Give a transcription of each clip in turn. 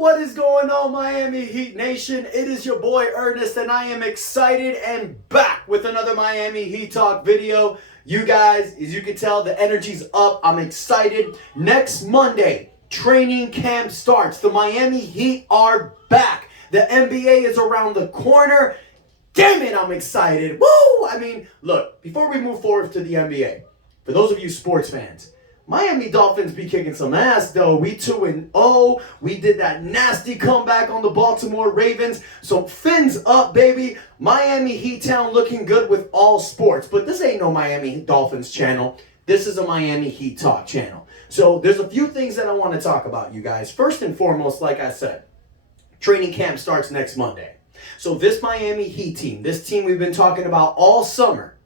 What is going on, Miami Heat Nation? It is your boy Ernest, and I am excited and back with another Miami Heat Talk video. You guys, as you can tell, the energy's up. I'm excited. Next Monday, training camp starts. The Miami Heat are back. The NBA is around the corner. Damn it, I'm excited. Woo! I mean, look, before we move forward to the NBA, for those of you sports fans, Miami Dolphins be kicking some ass, though. We 2-0. We did that nasty comeback on the Baltimore Ravens. So fins up, baby. Miami Heat Town looking good with all sports. But this ain't no Miami Dolphins channel. This is a Miami Heat Talk channel. So there's a few things that I want to talk about, you guys. First and foremost, like I said, training camp starts next Monday. So this Miami Heat team, this team we've been talking about all summer,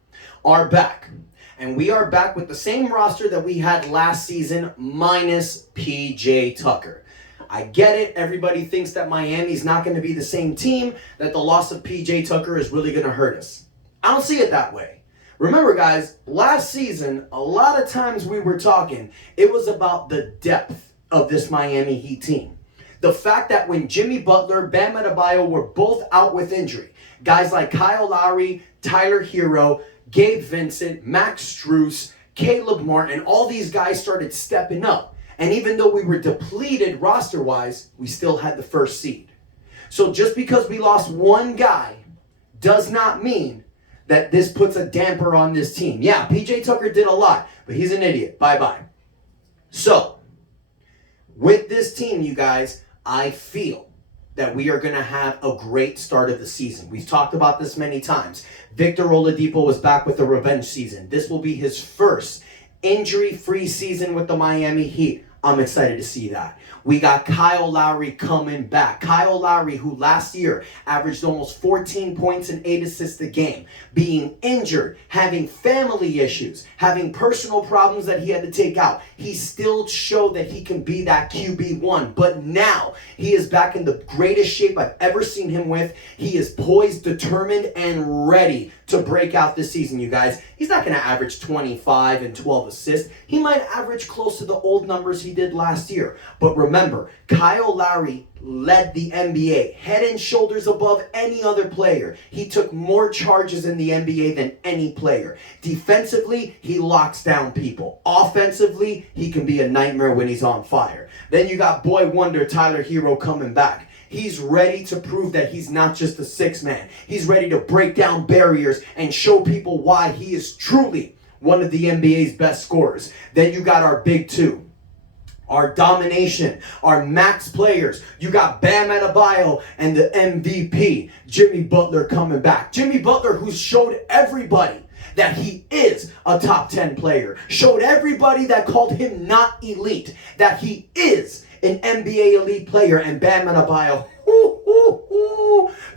are back. And we are back with the same roster that we had last season, minus PJ Tucker. I get it. Everybody thinks that Miami's not going to be the same team, that the loss of PJ Tucker is really going to hurt us. I don't see it that way. Remember, guys, last season, a lot of times we were talking, it was about the depth of this Miami Heat team. The fact that when Jimmy Butler, Bam Adebayo were both out with injury, guys like Kyle Lowry, Tyler Hero, Gabe Vincent, Max Strus, Caleb Martin, all these guys started stepping up. And even though we were depleted roster-wise, we still had the first seed. So just because we lost one guy does not mean that this puts a damper on this team. Yeah, PJ Tucker did a lot, but he's an idiot. Bye-bye. So, with this team, you guys, I feel that we are going to have a great start of the season. We've talked about this many times. Victor Oladipo was back with a revenge season. This will be his first injury-free season with the Miami Heat. I'm excited to see that. We got Kyle Lowry coming back. Kyle Lowry, who last year averaged almost 14 points and 8 assists a game, being injured, having family issues, having personal problems that he had to take out. He still showed that he can be that QB1, but now he is back in the greatest shape I've ever seen him with. He is poised, determined, and ready to break out this season, you guys. He's not going to average 25 and 12 assists. He might average close to the old numbers he did last year. But remember, Kyle Lowry led the NBA head and shoulders above any other player. He took more charges in the NBA than any player. Defensively, he locks down people. Offensively, he can be a nightmare when he's on fire. Then you got boy wonder Tyler Hero coming back. He's ready to prove that he's not just a six man. He's ready to break down barriers and show people why he is truly one of the NBA's best scorers. Then you got our big two, our domination, our max players. You got Bam Adebayo and the MVP, Jimmy Butler, coming back. Jimmy Butler, who showed everybody that he is a top 10 player. Showed everybody that called him not elite that he is an NBA elite player. And Bam Adebayo,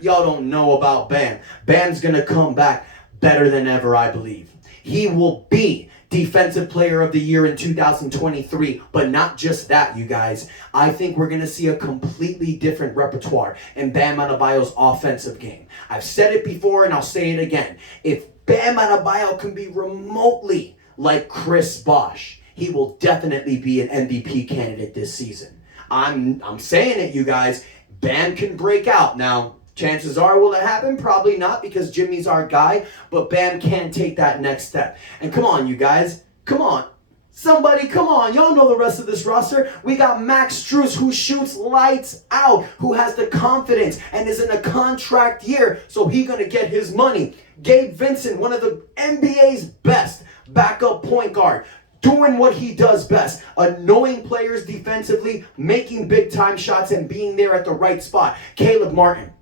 y'all don't know about Bam. Bam's going to come back better than ever, I believe. He will be Defensive Player of the Year in 2023, but not just that, you guys. I think we're going to see a completely different repertoire in Bam Adebayo's offensive game. I've said it before and I'll say it again. If Bam Adebayo can be remotely like Chris Bosh, he will definitely be an MVP candidate this season. I'm saying it, you guys. Bam can break out. Now, chances are, will it happen? Probably not, because Jimmy's our guy, but Bam can take that next step. And come on, you guys. Come on. Somebody, come on. Y'all know the rest of this roster. We got Max Strus, who shoots lights out, who has the confidence and is in a contract year, so he's going to get his money. Gabe Vincent, one of the NBA's best backup point guard, doing what he does best, annoying players defensively, making big-time shots, and being there at the right spot. Caleb Martin,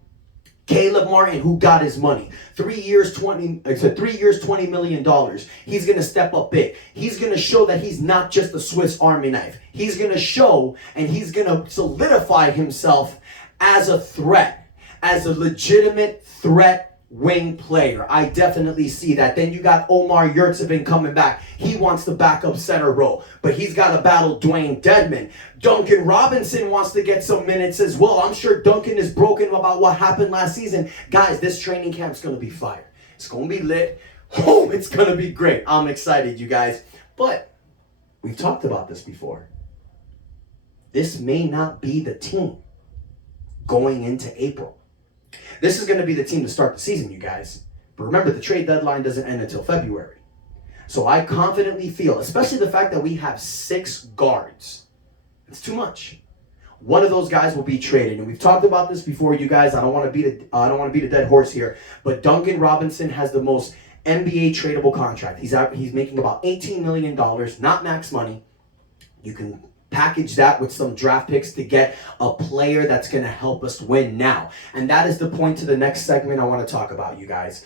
who got his money. 3 years, $20 million. He's going to step up big. He's going to show that he's not just a Swiss Army knife. He's going to show and he's going to solidify himself as a threat, as a legitimate threat wing player. I definitely see that. Then you got Omar Yurtseven coming back. He wants the backup center role, but he's got to battle Dwayne Dedmon. Duncan Robinson wants to get some minutes as well. I'm sure Duncan is broken about what happened last season. Guys, this training camp's going to be fire. It's going to be lit. Oh, it's going to be great. I'm excited, you guys. But we've talked about this before. This may not be the team going into April. This is going to be the team to start the season, you guys. But remember, the trade deadline doesn't end until February. So I confidently feel, especially the fact that we have 6 guards, it's too much. One of those guys will be traded, and we've talked about this before, you guys. I don't want to beat a dead horse here, but Duncan Robinson has the most NBA tradable contract. He's making about $18 million, not max money. You can package that with some draft picks to get a player that's going to help us win now. And that is the point to the next segment I want to talk about, you guys.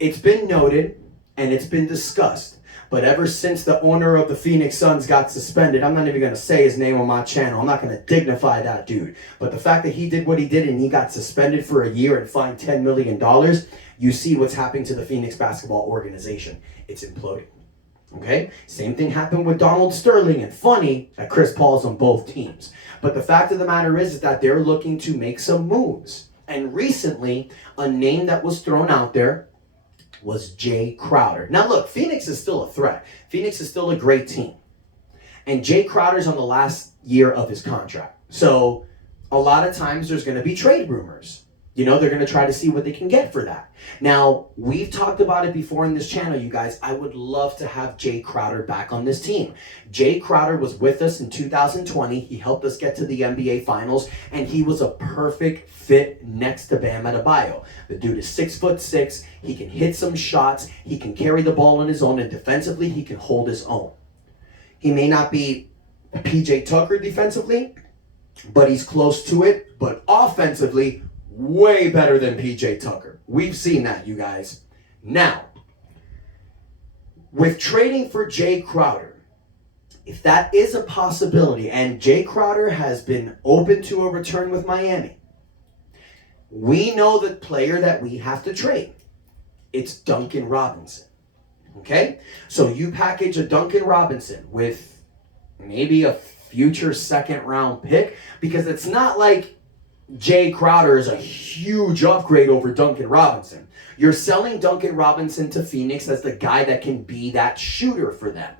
It's been noted and it's been discussed, but ever since the owner of the Phoenix Suns got suspended, I'm not even going to say his name on my channel. I'm not going to dignify that dude. But the fact that he did what he did and he got suspended for a year and fined $10 million, you see what's happening to the Phoenix basketball organization. It's imploding. Okay? Same thing happened with Donald Sterling, and funny that Chris Paul's on both teams. But the fact of the matter is that they're looking to make some moves. And recently, a name that was thrown out there was Jae Crowder. Now look, Phoenix is still a threat. Phoenix is still a great team. And Jae Crowder's on the last year of his contract. So a lot of times there's going to be trade rumors. You know, they're going to try to see what they can get for that. Now, we've talked about it before in this channel, you guys. I would love to have Jae Crowder back on this team. Jae Crowder was with us in 2020. He helped us get to the NBA Finals, and he was a perfect fit next to Bam Adebayo. The dude is 6'6". He can hit some shots. He can carry the ball on his own, and defensively, he can hold his own. He may not be PJ Tucker defensively, but he's close to it. But offensively, way better than PJ Tucker. We've seen that, you guys. Now, with trading for Jae Crowder, if that is a possibility, and Jae Crowder has been open to a return with Miami, we know the player that we have to trade. It's Duncan Robinson. Okay? So you package a Duncan Robinson with maybe a future second round pick, because it's not like Jae Crowder is a huge upgrade over Duncan Robinson. You're selling Duncan Robinson to Phoenix as the guy that can be that shooter for them.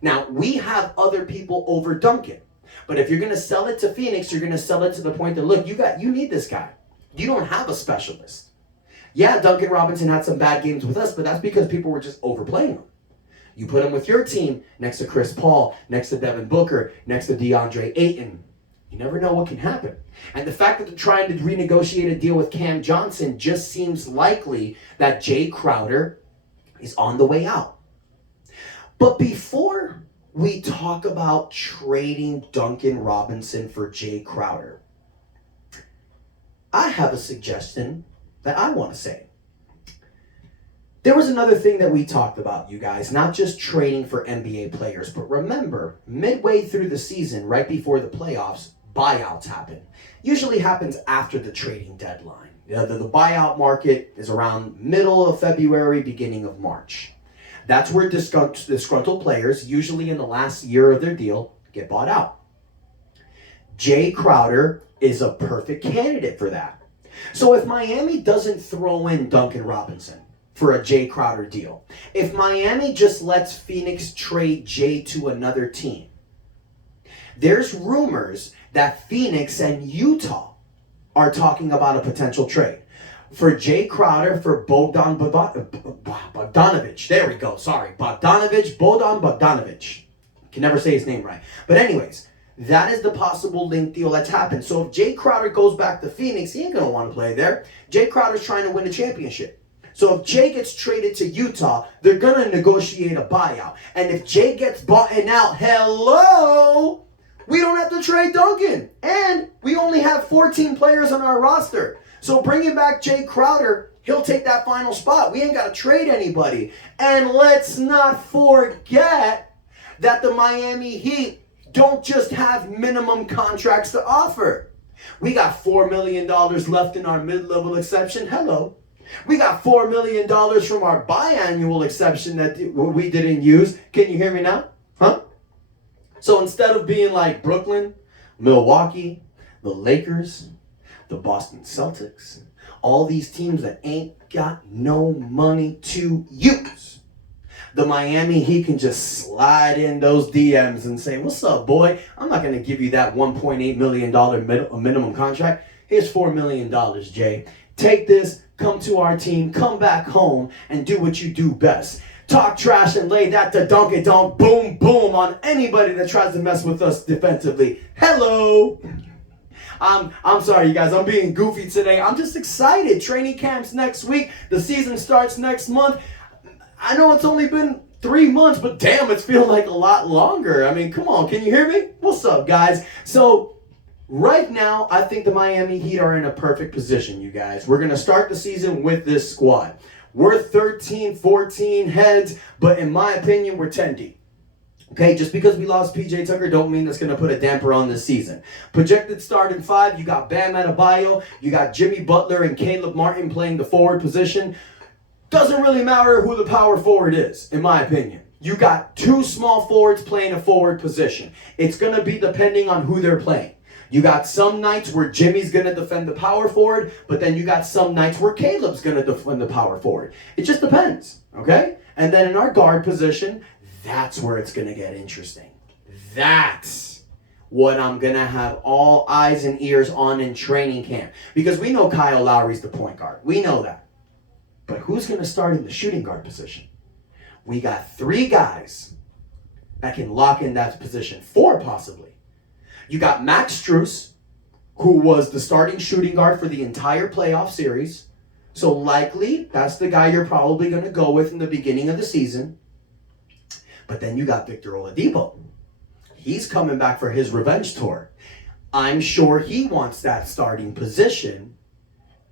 Now, we have other people over Duncan. But if you're going to sell it to Phoenix, you're going to sell it to the point that, look, you need this guy. You don't have a specialist. Yeah, Duncan Robinson had some bad games with us, but that's because people were just overplaying him. You put him with your team next to Chris Paul, next to Devin Booker, next to DeAndre Ayton. You never know what can happen. And the fact that they're trying to renegotiate a deal with Cam Johnson just seems likely that Jae Crowder is on the way out. But before we talk about trading Duncan Robinson for Jae Crowder, I have a suggestion that I want to say. There was another thing that we talked about, you guys, not just trading for NBA players, but remember, midway through the season, right before the playoffs, buyouts happen. Usually happens after the trading deadline. The buyout market is around middle of February, beginning of March. That's where disgruntled players, usually in the last year of their deal, get bought out. Jae Crowder is a perfect candidate for that. So if Miami doesn't throw in Duncan Robinson for a Jae Crowder deal, if Miami just lets Phoenix trade Jae to another team, there's rumors that Phoenix and Utah are talking about a potential trade for Jae Crowder for Bogdanovich. There we go. Sorry. Bodan Bogdanovich. Can never say his name right. But anyways, that is the possible link deal that's happened. So if Jae Crowder goes back to Phoenix, he ain't going to want to play there. Jae Crowder's trying to win a championship. So if Jae gets traded to Utah, they're going to negotiate a buyout. And if Jae gets bought out, hello, we don't have to trade Duncan. And we only have 14 players on our roster. So bringing back Jae Crowder, he'll take that final spot. We ain't got to trade anybody. And let's not forget that the Miami Heat don't just have minimum contracts to offer. We got $4 million left in our mid-level exception. Hello. We got $4 million from our biannual exception that we didn't use. Can you hear me now? Huh? So instead of being like Brooklyn, Milwaukee, the Lakers, the Boston Celtics, all these teams that ain't got no money to use, the Miami Heat can just slide in those DMs and say, what's up, boy? I'm not going to give you that $1.8 million minimum contract. Here's $4 million, Jay. Take this, come to our team, come back home, and do what you do best. Talk trash and lay that to dunk, boom, boom on anybody that tries to mess with us defensively. Hello. I'm sorry, you guys. I'm being goofy today. I'm just excited. Training camp's next week. The season starts next month. I know it's only been 3 months, but damn, it's feeling like a lot longer. I mean, come on. Can you hear me? What's up, guys? So, right now, I think the Miami Heat are in a perfect position, you guys. We're going to start the season with this squad. We're 13, 14 heads, but in my opinion, we're 10 deep. Okay, just because we lost PJ Tucker don't mean that's going to put a damper on this season. Projected starting 5, you got Bam Adebayo, you got Jimmy Butler and Caleb Martin playing the forward position. Doesn't really matter who the power forward is, in my opinion. You got 2 small forwards playing a forward position. It's going to be depending on who they're playing. You got some nights where Jimmy's going to defend the power forward, but then you got some nights where Caleb's going to defend the power forward. It just depends, okay? And then in our guard position, that's where it's going to get interesting. That's what I'm going to have all eyes and ears on in training camp. Because we know Kyle Lowry's the point guard. We know that. But who's going to start in the shooting guard position? We got 3 guys that can lock in that position. 4 possibly. You got Max Strus, who was the starting shooting guard for the entire playoff series. So likely, that's the guy you're probably going to go with in the beginning of the season. But then you got Victor Oladipo. He's coming back for his revenge tour. I'm sure he wants that starting position.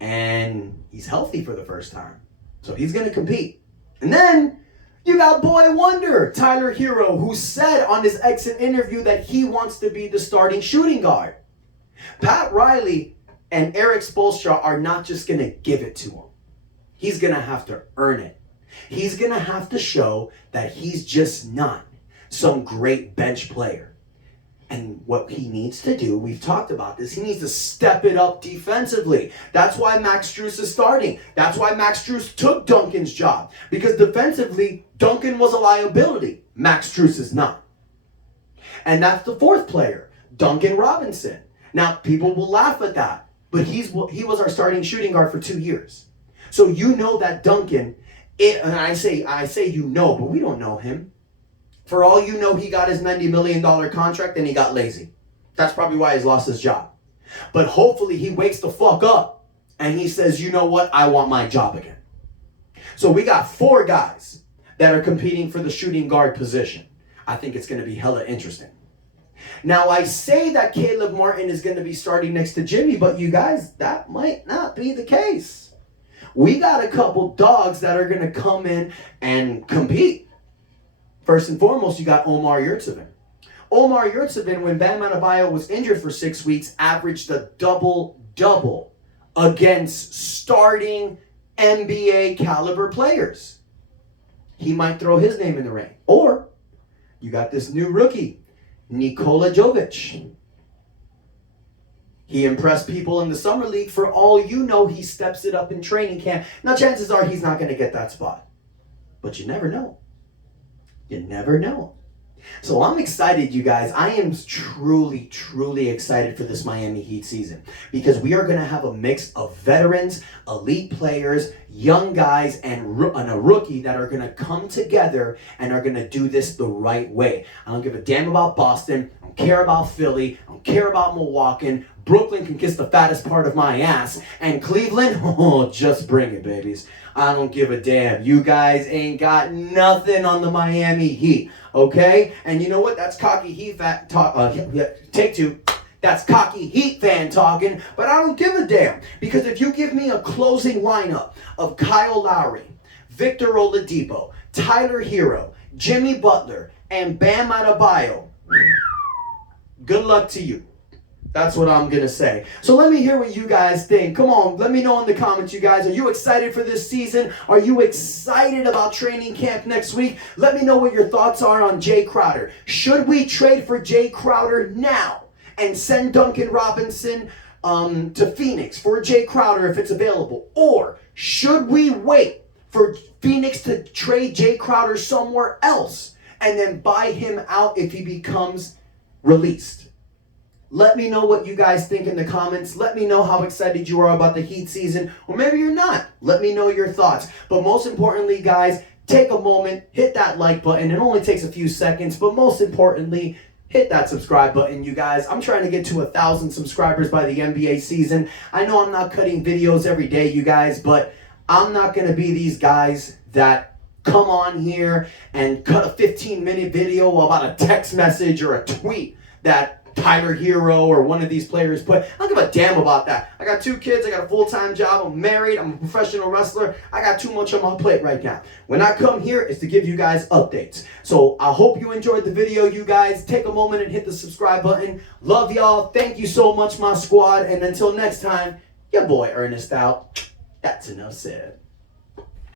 And he's healthy for the first time. So he's going to compete. And then you got boy wonder, Tyler Hero, who said on his exit interview that he wants to be the starting shooting guard. Pat Riley and Eric Spoelstra are not just going to give it to him. He's going to have to earn it. He's going to have to show that he's just not some great bench player. And what he needs to do, we've talked about this, he needs to step it up defensively. That's why Max Strus is starting. That's why Max Strus took Duncan's job. Because defensively, Duncan was a liability. Max Strus is not. And that's the 4th player, Duncan Robinson. Now, people will laugh at that, but he was our starting shooting guard for 2 years. So you know that Duncan, and I say you know, but we don't know him. For all you know, he got his $90 million contract and he got lazy. That's probably why he's lost his job. But hopefully he wakes the fuck up and he says, you know what, I want my job again. So we got 4 guys that are competing for the shooting guard position. I think it's going to be hella interesting. Now, I say that Caleb Martin is going to be starting next to Jimmy, but you guys, that might not be the case. We got a couple dogs that are going to come in and compete. First and foremost, you got Omar Yurtseven. Omar Yurtseven, when Bam Adebayo was injured for 6 weeks, averaged a double-double against starting NBA caliber players. He might throw his name in the ring. Or you got this new rookie, Nikola Jovic. He impressed people in the summer league. For all you know, he steps it up in training camp. Now, chances are he's not going to get that spot. But you never know. You never know. So I'm excited, you guys. I am truly, truly excited for this Miami Heat season because we are going to have a mix of veterans, elite players, young guys, and a rookie that are going to come together and are going to do this the right way. I don't give a damn about Boston. I don't care about Philly. I don't care about Milwaukee. Brooklyn can kiss the fattest part of my ass. And Cleveland, oh, just bring it, babies. I don't give a damn. You guys ain't got nothing on the Miami Heat, okay? And you know what? That's cocky Heat fan talk. Take 2. That's cocky Heat fan talking. But I don't give a damn. Because if you give me a closing lineup of Kyle Lowry, Victor Oladipo, Tyler Hero, Jimmy Butler, and Bam Adebayo, good luck to you. That's what I'm going to say. So let me hear what you guys think. Come on, let me know in the comments, you guys. Are you excited for this season? Are you excited about training camp next week? Let me know what your thoughts are on Jae Crowder. Should we trade for Jae Crowder now and send Duncan Robinson to Phoenix for Jae Crowder if it's available? Or should we wait for Phoenix to trade Jae Crowder somewhere else and then buy him out if he becomes released? Let me know what you guys think in the comments. Let me know how excited you are about the Heat season, or maybe you're not. Let me know your thoughts. But most importantly, guys, take a moment, hit that like button. It only takes a few seconds, but most importantly, hit that subscribe button, you guys. I'm trying to get to 1,000 subscribers by the NBA season. I know I'm not cutting videos every day, you guys, but I'm not going to be these guys that come on here and cut a 15-minute video about a text message or a tweet that Tyler Hero or one of these players put. I don't give a damn about that. I got 2 kids. I got a full-time job. I'm married. I'm a professional wrestler. I got too much on my plate right now. When I come here, it's to give you guys updates. So I hope you enjoyed the video, you guys. Take a moment and hit the subscribe button. Love y'all. Thank you so much, my squad. And until next time, your boy Ernest out. That's enough said.